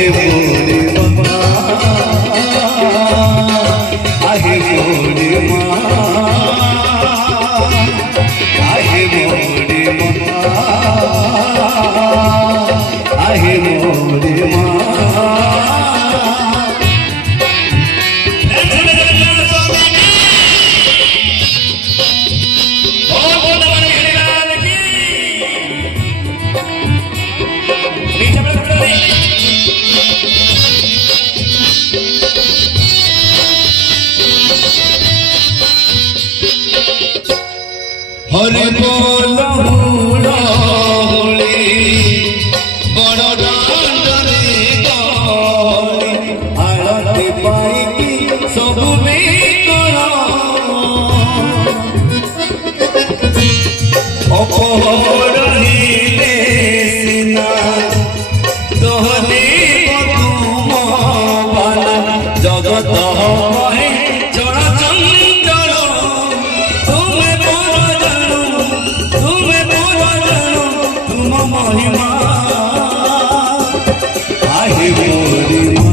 आहे मोरे बाबा आहे मोरे माँ आहे मोरे बाबा आहे मोरे माँ हरे बोल हुड़ी बड़ दांडरे गली आरती पाई सबु अपहरहिले सिना दोहली तुम बाला जगत महिमा आहे मोरे